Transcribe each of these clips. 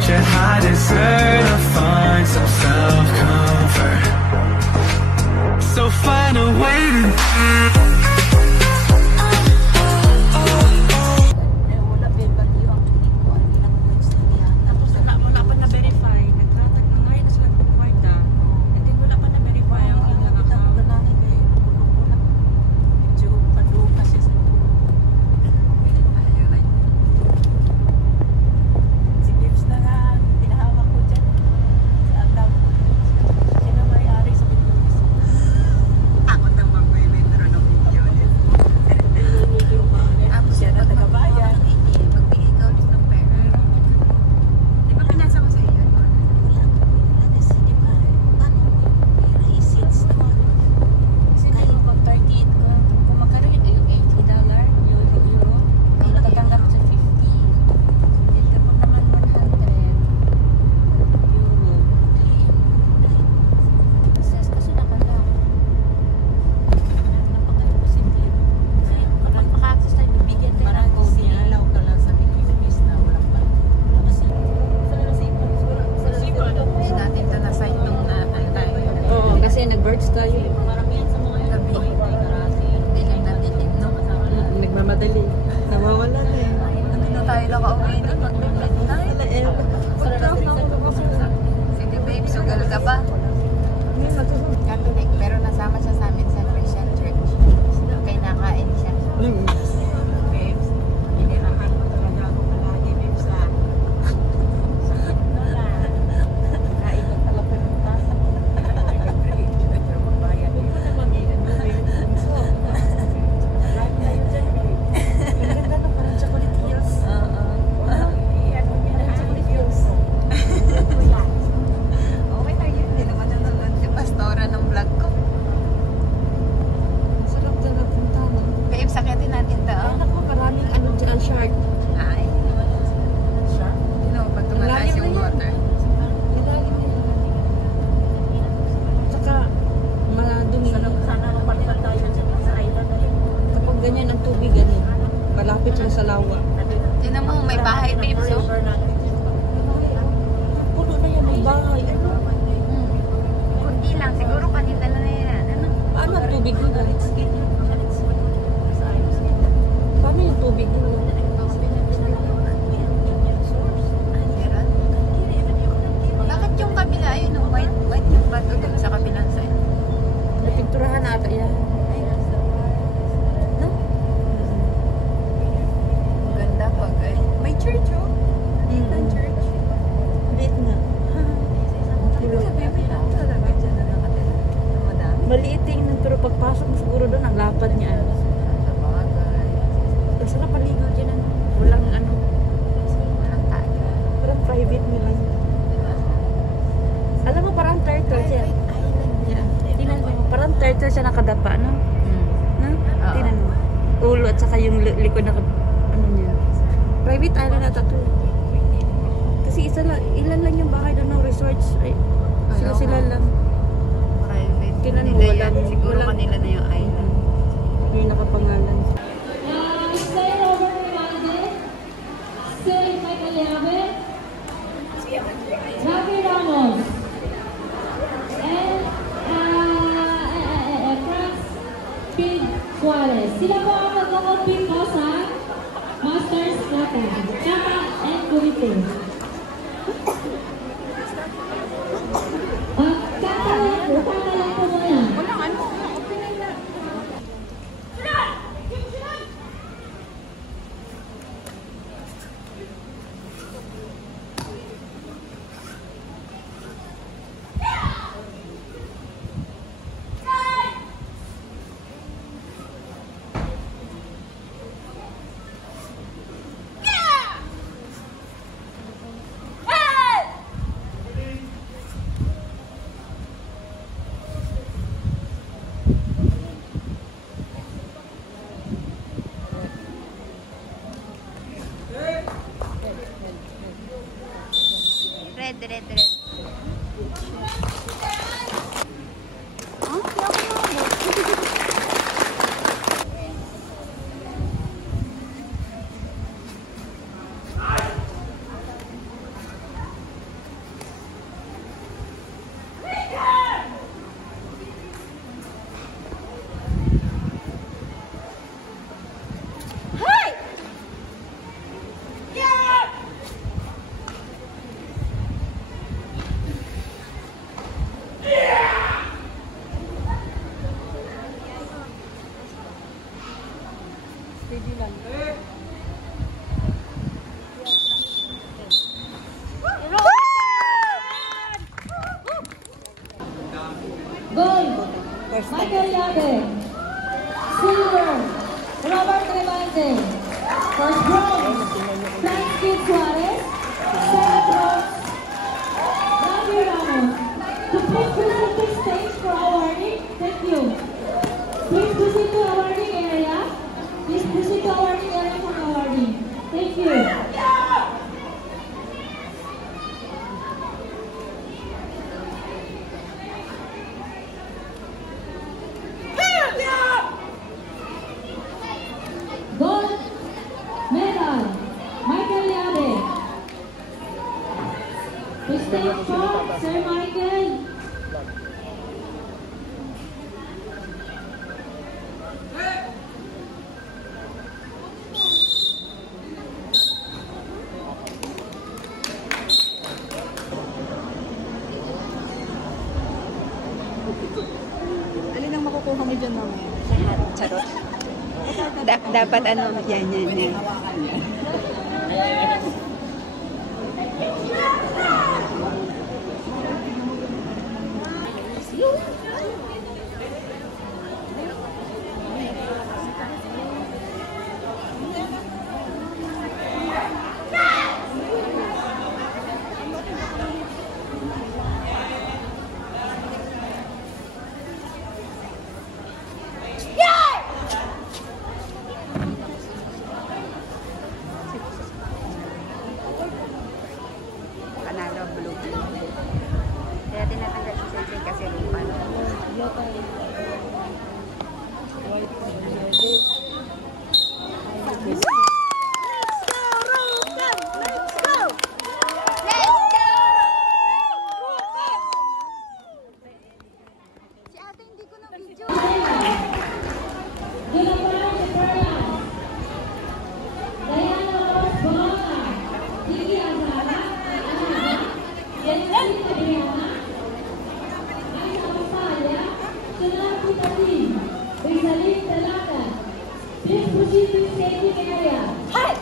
want you, I deserve to find some self-comfort. So find a way to Sila po ang mag-compete po sa Masters Kata, Kata and Kumite. Kata lang po muna. Red. Sarah Brooks, Ravi Ramos. To please proceed to stage for awarding. Thank you. Please proceed to awarding area. Please proceed to awarding area for awarding. Thank you. Gold medal, Michael Yabe. To stage for Sir Michael. Alin ang makukuha mo dyan mamaya? Charot. Dapat ano, yan. Panalo, blue. Kaya tinatanggal si Sensei kasi lupa. Let's go, Rogan! Let's go! Let's go! Si ate hindi ko na video. Gilapar Separia. Diana Rose Bonota. Vicky Azara. Jensen Adriana. Aisha Pasalia. Sunan Putati. Rizalin Talata. Please proceed to staging area. Hi!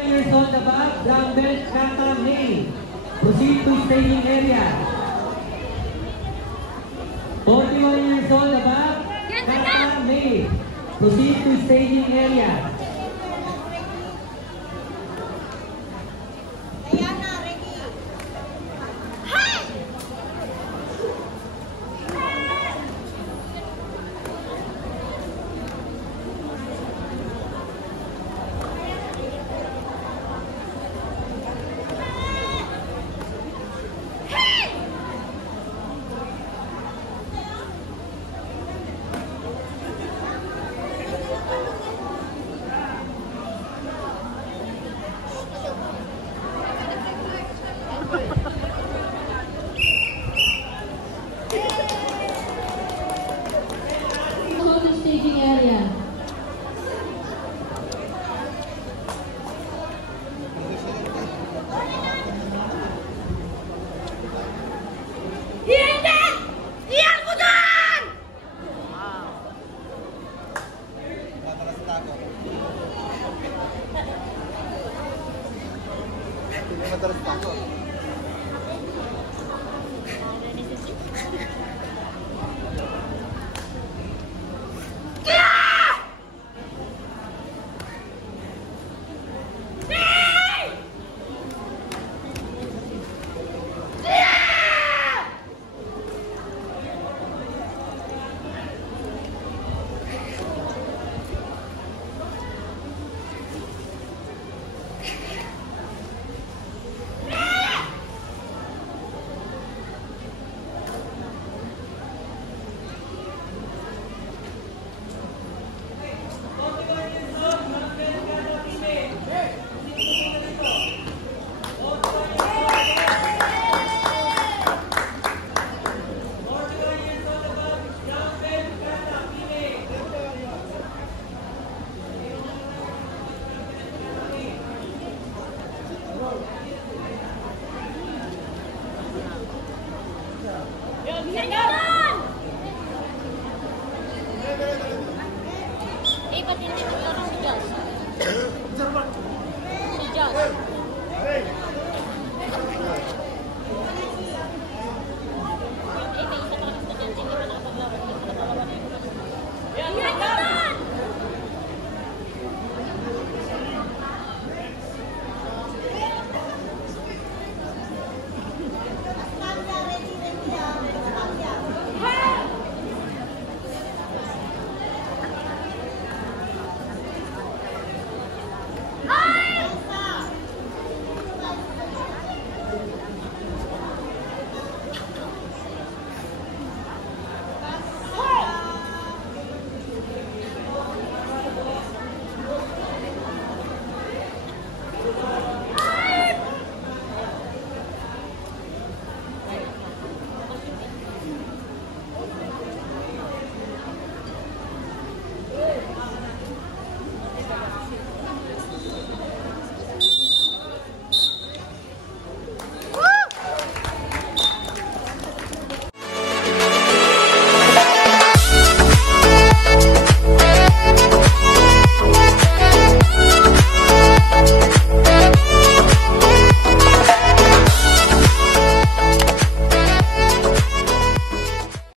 Years old above, brown belt, Kata May. Proceed to staging area. 41 years old above, Kata May. Proceed to staging area. Staging area.